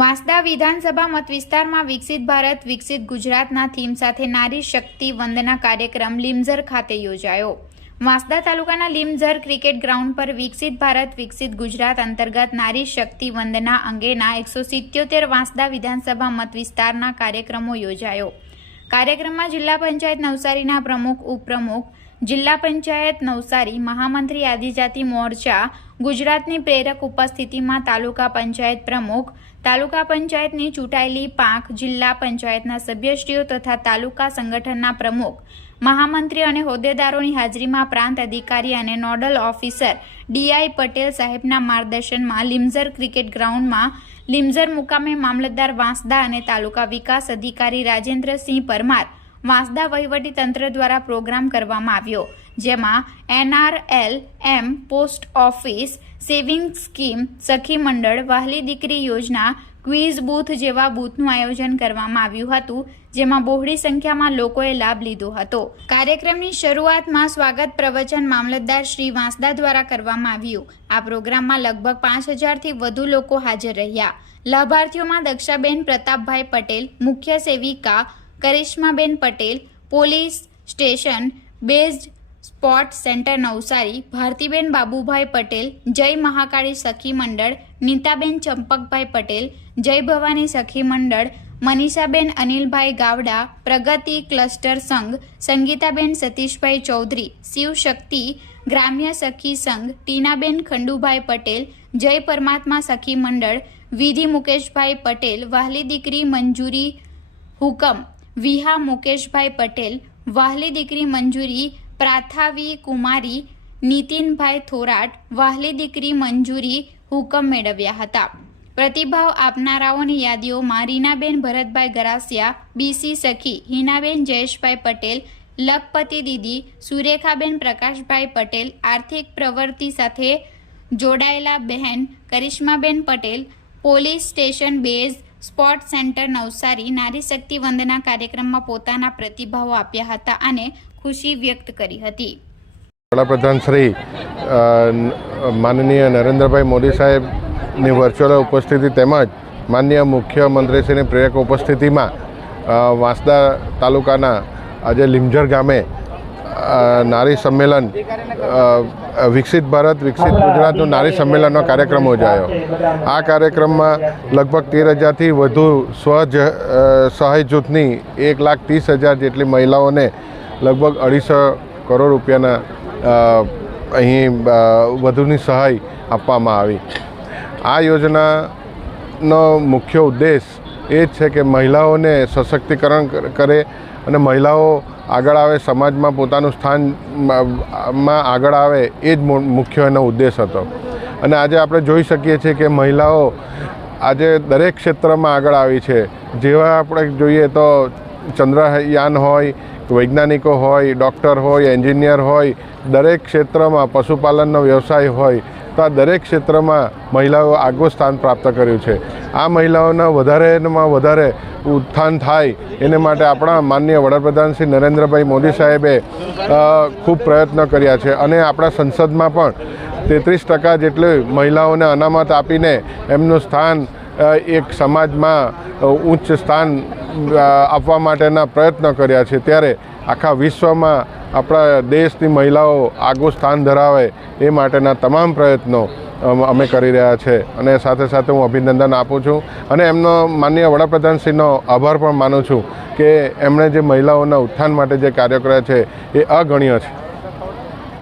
વાંસદા વિધાનસભા મતવિસ્તારમાં વિકસિત ભારત વિકસિત ગુજરાતના થીમ સાથે નારી શક્તિ વંદના કાર્યક્રમ લીમઝર ખાતે યોજાયો। વાંસદા તાલુકાના લીમઝર ક્રિકેટ ગ્રાઉન્ડ પર વિકસિત ભારત વિકસિત ગુજરાત અંતર્ગત નારી શક્તિ વંદના અંગેના 177 વાંસદા વિધાનસભા મતવિસ્તારના કાર્યક્રમો યોજાયો। કાર્યક્રમમાં જિલ્લા પંચાયત નવસારીના પ્રમુખ ઉપપ્રમુખ, જિલ્લા પંચાયત નવસારી મહામંત્રી આદિજાતિ મોરચા ગુજરાતની પ્રેરક ઉપસ્થિતિમાં તાલુકા પંચાયત પ્રમુખ, તાલુકા પંચાયતની ચૂંટાયેલી પાંખ, જિલ્લા પંચાયતના સભ્યશ્રીઓ તથા તાલુકા સંગઠનના પ્રમુખ, મહામંત્રી અને હોદ્દેદારોની હાજરીમાં પ્રાંત અધિકારી અને નોડલ ઓફિસર ડીઆઈ પટેલ સાહેબના માર્ગદર્શનમાં લીમઝર ક્રિકેટ ગ્રાઉન્ડમાં લીમઝર મુકામે મામલતદાર વાંસદા અને તાલુકા વિકાસ અધિકારી રાજેન્દ્રસિંહ પરમાર વાંસદા વહીવટી તંત્ર દ્વારા પ્રોગ્રામ કરવામાં આવ્યો, જેમાં NRLM, post office, saving scheme, સખી મંડળ, વહાલી દીકરી યોજના, ક્વિઝ બૂથ જેવા બૂથનું આયોજન કરવામાં આવ્યું હતું, જેમાં બહોળી સંખ્યામાં લોકોએ લાભ લીધો હતો। કાર્યક્રમની શરૂઆતમાં સ્વાગત પ્રવચન મામલતદાર શ્રી વાંસદા દ્વારા કરવામાં આવ્યું। આ પ્રોગ્રામમાં લગભગ 5000થી વધુ લોકો હાજર રહ્યા। લાભાર્થીઓમાં દક્ષાબેન પ્રતાપભાઈ પટેલ, મુખ્ય સેવિકા Karishmaben Patel, police station based sport centre Navsari Bhartiben Babubhai Patel, Jai Mahakali સખી મંડળ નીતાબેન ચંપકભાઈ પટેલ, જય ભવાની સખી મંડળ મનીષાબેન અનિલભાઈ ગાવડા, પ્રગતિ ક્લસ્ટર સંઘ સંગીતાબેન સતીશભાઈ ચૌધરી, શિવશક્તિ ગ્રામ્ય સખી સંઘ ટીનાબેન ખંડુભાઈ પટેલ, જય પરમાત્મા સખી મંડળ વિધિ મુકેશભાઈ પટેલ, વહાલી દીકરી મંજૂરી હુકમ વિહા મુકેશભાઈ પટેલ, વહાલી દીકરી મંજૂરી પ્રાથાવી કુમારી નીતિનભાઈ થોરાટ, વહાલી દીકરી મંજૂરી હુકમ મેળવ્યા હતા। પ્રતિભાવ આપનારાઓની યાદીઓમાં રીનાબેન ભરતભાઈ ગરાસિયા, બીસી સખી હિનાબેન જયેશભાઈ પટેલ, લખપતિ દીદી સુરેખાબેન પ્રકાશભાઈ પટેલ, આર્થિક પ્રવૃત્તિ સાથે જોડાયેલા બહેન Karishmaben Patel, police station base sport centre Navsari Nari Shakti વંદના કાર્યક્રમમાં પોતાના પ્રતિભાવો આપ્યા હતા અને ખુશી વ્યક્ત કરી હતી। વડાપ્રધાન શ્રી માનનીય નરેન્દ્રભાઈ મોદી સાહેબની વર્ચ્યુઅલ ઉપસ્થિતિ તેમજ માનનીય મુખ્યમંત્રીશ્રીની પ્રેરક ઉપસ્થિતિમાં વાંસદા તાલુકાના આજે લીમઝર ગામે નારી સંમેલન વિકસિત ભારત વિકસિત ગુજરાતનું નારી સંમેલનનો કાર્યક્રમ યોજાયો। આ કાર્યક્રમમાં લગભગ 13000થી વધુ સહાય જૂથની 1,30,000 જેટલી મહિલાઓને લગભગ 250 કરોડ રૂપિયાના અહીં વધુની સહાય આપવામાં આવી। આ યોજનાનો મુખ્ય ઉદ્દેશ એ જ છે કે મહિલાઓને સશક્તિકરણ કરે અને મહિલાઓ આગળ આવે, સમાજમાં પોતાનું સ્થાનમાં આગળ આવે, એ જ મુખ્ય એનો ઉદ્દેશ હતો। અને આજે આપણે જોઈ શકીએ છીએ કે મહિલાઓ આજે દરેક ક્ષેત્રમાં આગળ આવી છે। જેવા આપણે જોઈએ તો ચંદ્રયાન હોય, વૈજ્ઞાનિકો હોય, ડૉક્ટર હોય, એન્જિનિયર હોય, દરેક ક્ષેત્રમાં પશુપાલનનો વ્યવસાય હોય, તો આ દરેક ક્ષેત્રમાં મહિલાઓ આગવું સ્થાન પ્રાપ્ત કર્યું છે। આ મહિલાઓના વધારેમાં વધારે ઉત્થાન થાય એને માટે આપણા માનનીય વડાપ્રધાન શ્રી નરેન્દ્રભાઈ મોદી સાહેબે ખૂબ પ્રયત્નો કર્યા છે અને આપણા સંસદમાં પણ 33% જેટલી મહિલાઓને અનામત આપીને એમનું સ્થાન એક સમાજમાં ઉચ્ચ સ્થાન આપવા માટેના પ્રયત્નો કર્યા છે। ત્યારે આખા વિશ્વમાં આપણા દેશની મહિલાઓ આગવું સ્થાન ધરાવે એ માટેના તમામ પ્રયત્નો અમે કરી રહ્યા છે અને સાથે સાથે હું અભિનંદન આપું છું અને એમનો માનનીય વડાપ્રધાનશ્રીનો આભાર પણ માનું છું કે એમણે જે મહિલાઓના ઉત્થાન માટે જે કાર્ય કર્યા છે એ અગણ્ય છે।